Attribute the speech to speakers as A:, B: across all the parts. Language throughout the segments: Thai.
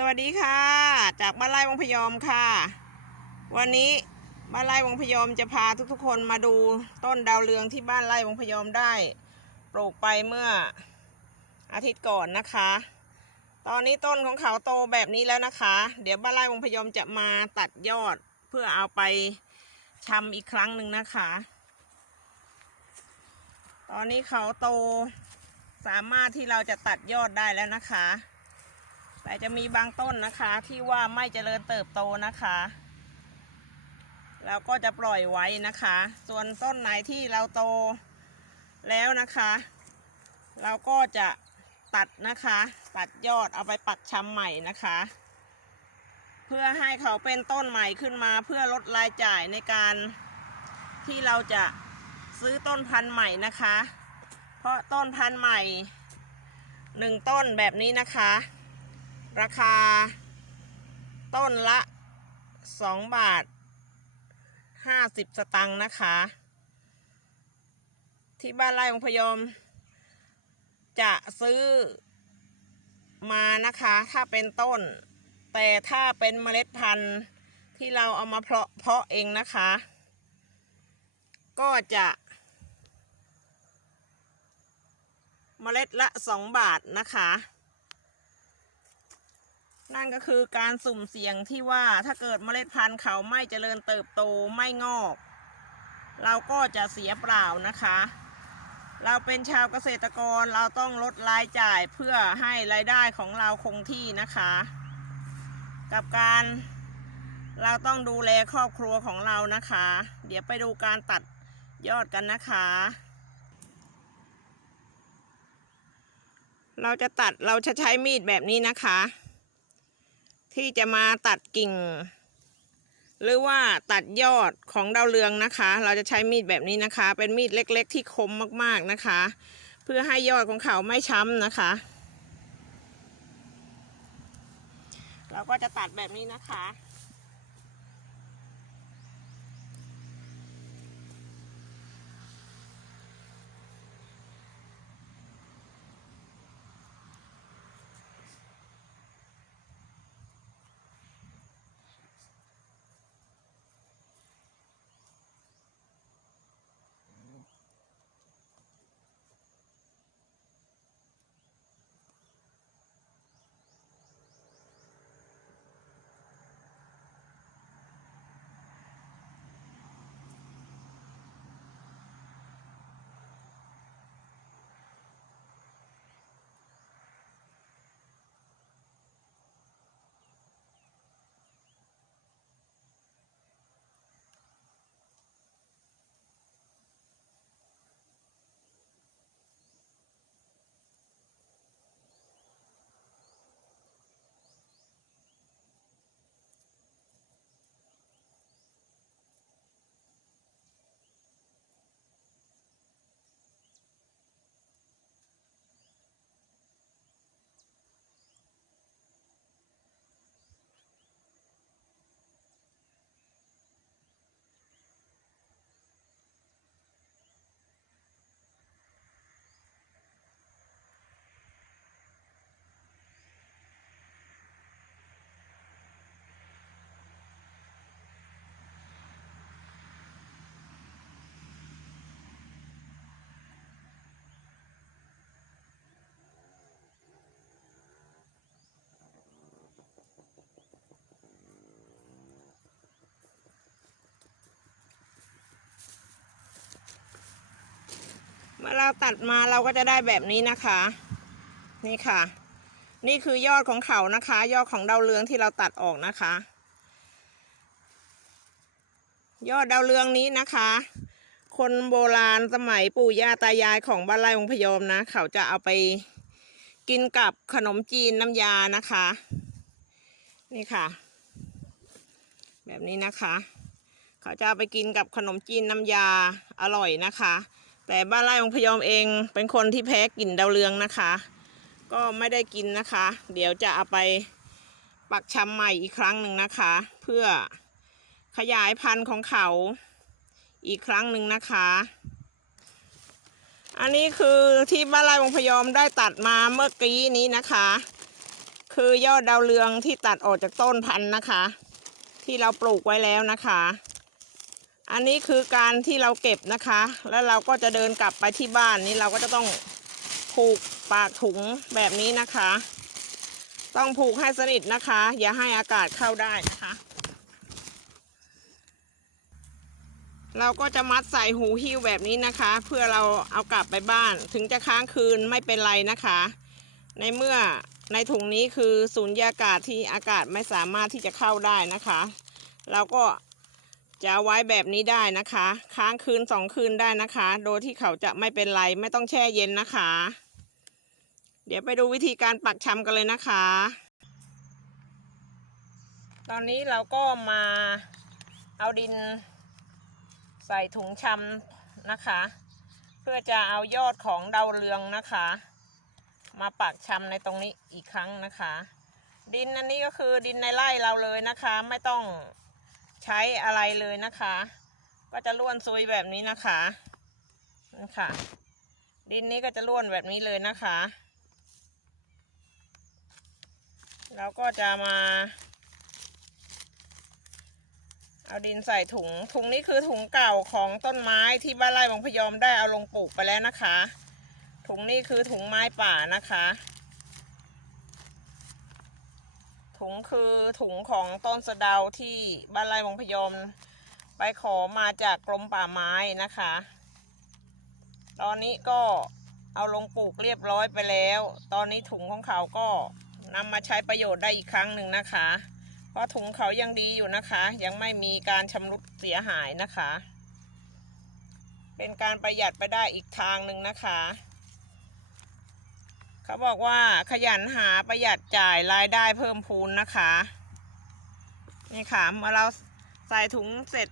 A: สวัสดีค่ะ จากบ้านไร่วงพยอมค่ะ วันนี้บ้านไร่วงพยอมจะพาทุกๆ คนมาดูต้นดาวเรืองที่บ้านไร่วงพยอมได้ ปลูกไปเมื่ออาทิตย์ก่อนนะคะ ตอนนี้ต้นของเขาโตแบบนี้แล้วนะคะ เดี๋ยวบ้านไร่วงพยอมจะมาตัดยอดเพื่อเอาไปชำอีกครั้งหนึ่งนะคะ ตอนนี้เขาโตสามารถที่เราจะตัดยอดได้แล้วนะคะ แต่จะมีบางต้นนะคะที่ว่าไม่เจริญเติบโตนะคะเราก็จะปล่อยไว้นะคะ ส่วนต้นไหนที่เราโตแล้วนะคะ เราก็จะตัดนะคะ ตัดยอดเอาไปปักชำใหม่นะคะ เพื่อให้เขาเป็นต้นใหม่ขึ้นมาเพื่อลดรายจ่ายในการที่เราจะซื้อต้นพันธุ์ใหม่นะคะ เพราะต้นพันธุ์ใหม่หนึ่งต้นแบบนี้นะคะ ราคา ต้นละ 2 บาท 50 สตังค์นะคะ ที่บ้านไร่องพยม จะซื้อมานะคะ ถ้าเป็นต้น แต่ถ้าเป็นเมล็ดพันธุ์ที่เราเอามาเพาะเพาะเองนะคะ ก็จะเมล็ดละ 2 บาทนะคะ นั่นก็คือการสุ่มเสี่ยงที่ว่าถ้าเกิดเมล็ดพันธุ์เขาไม่เจริญเติบโตไม่งอก เราก็จะเสียเปล่านะคะ เราเป็นชาวเกษตรกรเราต้องลดรายจ่ายเพื่อให้รายได้ของเราคงที่นะคะ กับการเราต้องดูแลครอบครัวของเรานะคะ เดี๋ยวไปดูการตัดยอดกันนะคะ เราจะตัดเราจะใช้มีดแบบนี้นะคะ ที่จะมาตัดกิ่ง หรือว่าตัดยอดของดาวเรืองนะคะ เราจะใช้มีดแบบนี้นะคะ เป็นมีดเล็ก ๆ ที่คมมากๆนะคะ เพื่อให้ยอดของเขาไม่ช้ำนะคะ เราก็จะตัดแบบนี้นะคะ อเราตัดมาเราก็จะได้แบบนี้นะคะ นี่ค่ะ นี่คือยอดของเขานะคะ ยอดของดาวเรืองที่เราตัดออกนะคะ ยอดดาวเรืองนี้นะคะ คนโบราณสมัยปู่ย่าตายายของบ้านไร่องพยอมนะ เขาจะเอาไปกินกับขนมจีนน้ำยานะคะ นี่ค่ะ แบบนี้นะคะ เขาจะเอาไปกินกับขนมจีนน้ำยาอร่อยนะคะ แต่บ้านไร่องพยอมเองเป็นคนที่แพ้กลิ่นดาวเรืองนะคะ ก็ไม่ได้กินนะคะ เดี๋ยวจะเอาไปปักชำใหม่อีกครั้งหนึ่งนะคะ เพื่อขยายพันธุ์ของเขาอีกครั้งหนึ่งนะคะ อันนี้คือที่บ้านไร่องพยอมได้ตัดมาเมื่อกี้นี้นะคะคคือยอดดาวเรืองที่ตัดออกจากต้นพันธุ์นะคะ ที่เราปลูกไว้แล้วนะคะ อันนี้คือการที่เราเก็บนะคะ แล้วเราก็จะเดินกลับไปที่บ้านนี้เราก็จะต้องผูกปากถุงแบบนี้นะคะ ต้องผูกให้สนิทนะคะ อย่าให้อากาศเข้าได้นะคะ เราก็จะมัดใส่หูหิ้วแบบนี้นะคะ เพื่อเราเอากลับไปบ้านถึงจะค้างคืนไม่เป็นไรนะคะ ในเมื่อในถุงนี้คือสูญญากาศที่อากาศไม่สามารถที่จะเข้าได้นะคะ เราก็ จะไว้แบบนี้ได้นะคะ ค้างคืนสองคืนได้นะคะ โดยที่เขาจะไม่เป็นไรไม่ต้องแช่เย็นนะคะ เดี๋ยวไปดูวิธีการปักชำกันเลยนะคะ ตอนนี้เราก็มาเอาดินใส่ถุงชำนะคะ เพื่อจะเอายอดของดาวเรืองนะคะ มาปักชำในตรงนี้อีกครั้งนะคะ ดินอันนี้ก็คือดินในไร่เราเลยนะคะ ไม่ต้อง ใช้อะไรเลยนะคะ ก็จะล้วนซุยแบบนี้นะคะนี่ค่ะ ดินนี้ก็จะล้วนแบบนี้เลยนะคะเราก็จะมา เอาดินใส่ถุง ถุงนี้คือถุงเก่าของต้นไม้ที่บ้านไร่บางพยอมได้เอาลงปลูกไปแล้วนะคะ ถุงนี้คือถุงไม้ป่านะคะ ถุงคือถุงของต้นสะดาวที่บ้านไร่บางพยอม ไปขอมาจากกรมป่าไม้นะคะ ตอนนี้ก็เอาลงปลูกเรียบร้อยไปแล้ว ตอนนี้ถุงของเขาก็นำมาใช้ประโยชน์ได้อีกครั้งหนึ่งนะคะ เพราะถุงเขายังดีอยู่นะคะ ยังไม่มีการชำรุดเสียหายนะคะ เป็นการประหยัดไปได้อีกทางหนึ่งนะคะ เขาบอกว่าขยันหาประหยัดจ่ายรายได้เพิ่มพูนนะคะ นี่ค่ะเมื่อเราใส่ถุงเสร็จ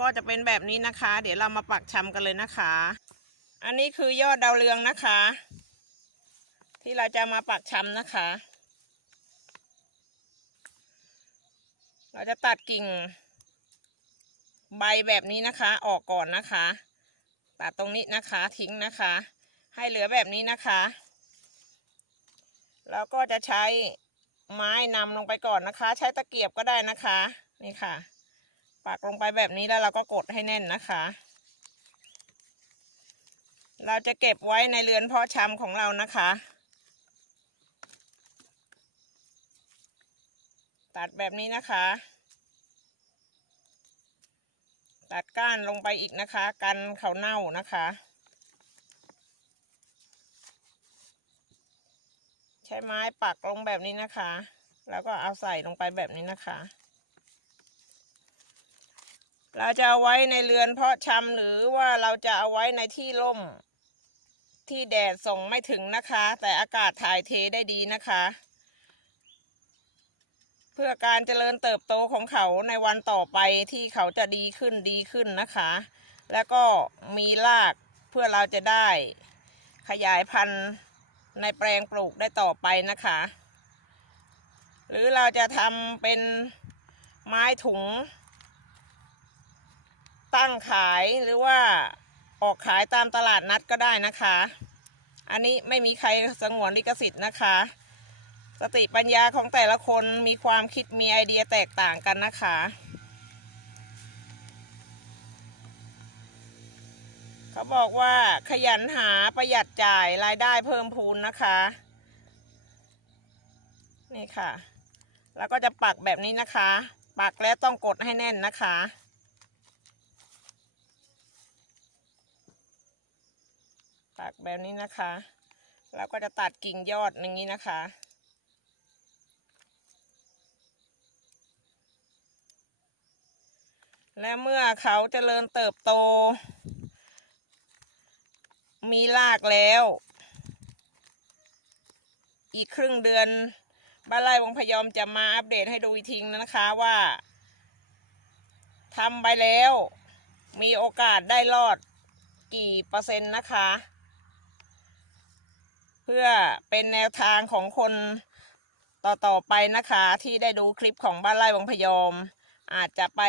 A: ก็จะเป็นแบบนี้นะคะ เดี๋ยวเรามาปักชำกันเลยนะคะ อันนี้คือยอดดาวเรืองนะคะ ที่เราจะมาปักชำนะคะ เราจะตัดกิ่ง ใบแบบนี้นะคะออกก่อนนะคะ ตัดตรงนี้นะคะทิ้งนะคะ ให้เหลือแบบนี้นะคะ แล้วก็จะใช้ไม้นำลงไปก่อนนะคะ ใช้ตะเกียบก็ได้นะคะ นี่ค่ะ ปักลงไปแบบนี้แล้วเราก็กดให้แน่นนะคะ เราจะเก็บไว้ในเรือนเพาะชำของเรานะคะ ตัดแบบนี้นะคะ ตัดก้านลงไปอีกนะคะ กันเขาเน่านะคะ ช้ไม้ปักลงแบบนี้นะคะ แล้วก็เอาใส่ลงไปแบบนี้นะคะ เราจะเอาไว้ในเรือนเพาะชำหรือว่าเราจะเอาไว้ในที่ร่ม ที่แดดส่งไม่ถึงนะคะ แต่อากาศถ่ายเทได้ดีนะคะ เพื่อการเจริญเติบโตของเขาในวันต่อไปที่เขาจะดีขึ้นดีขึ้นนะคะ แล้วก็มีรากเพื่อเราจะได้ขยายพันธุ์ ในแปลงปลูกได้ต่อไปนะคะ หรือเราจะทำเป็นไม้ถุง ตั้งขายหรือว่าออกขายตามตลาดนัดก็ได้นะคะ อันนี้ไม่มีใครสงวนลิขสิทธิ์นะคะ สติปัญญาของแต่ละคนมีความคิดมีไอเดียแตกต่างกันนะคะ เขาบอกว่าขยันหาประหยัดจ่ายรายได้เพิ่มพูนนะคะ นี่ค่ะ แล้วก็จะปักแบบนี้นะคะ ปักแล้วต้องกดให้แน่นนะคะปักแบบนี้นะคะแล้วก็จะตัดกิ่งยอดอย่างนี้นะคะ และเมื่อเขาเจริญเติบโต มีรากแล้ว อีกครึ่งเดือนบ้านไร่วงพยอมจะมาอัปเดตให้ดูอีกทีนะคะว่าทำไปแล้ว มีโอกาสได้รอดกี่เปอร์เซ็นต์นะคะ เพื่อเป็นแนวทางของคนต่อๆไปนะคะ ที่ได้ดูคลิปของบ้านไร่วงพยอม อาจจะไป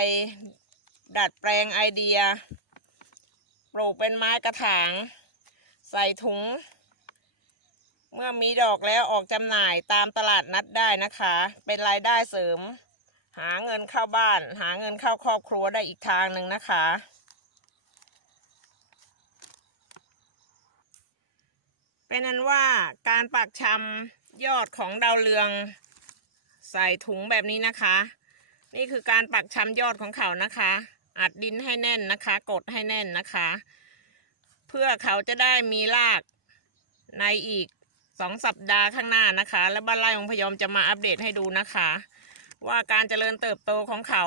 A: ดัดแปลงไอเดียปลูกเป็นไม้กระถาง ใส่ถุง เมื่อมีดอกแล้วออกจำหน่ายตามตลาดนัดได้นะคะ เป็นรายได้เสริม หาเงินเข้าบ้าน หาเงินเข้าครอบครัวได้อีกทางหนึ่งนะคะ เป็นนั้นว่าการปักชำยอดของดาวเรือง ใส่ถุงแบบนี้นะคะ นี่คือการปักชำยอดของเขานะคะ อัดดินให้แน่นนะคะ กดให้แน่นนะคะ เพื่อเขาจะได้มีรากในอีกสองสัปดาห์ข้างหน้านะคะ และบ้านไร่ของพยอมจะมาอัปเดตให้ดูนะคะ ว่าการเจริญเติบโตของเขา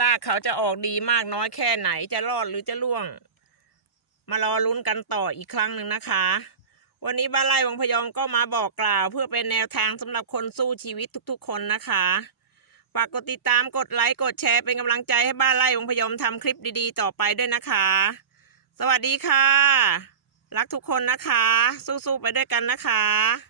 A: รากเขาจะออกดีมากน้อยแค่ไหนจะรอดหรือจะร่วง มารอลุ้นกันต่ออีกครั้งหนึ่งนะคะ วันนี้บ้านไร่วังพยอมก็มาบอกกล่าว เพื่อเป็นแนวทางสำหรับคนสู้ชีวิตทุกๆ คนนะคะฝากกดติดตามกดไลค์กดแชร์เป็นกำลังใจให้บ้านไร่วังพยอมทำคลิปดีๆ ต่อไปด้วยนะคะ สวัสดีค่ะ รักทุกคนนะคะ สู้ๆไปด้วยกันนะคะ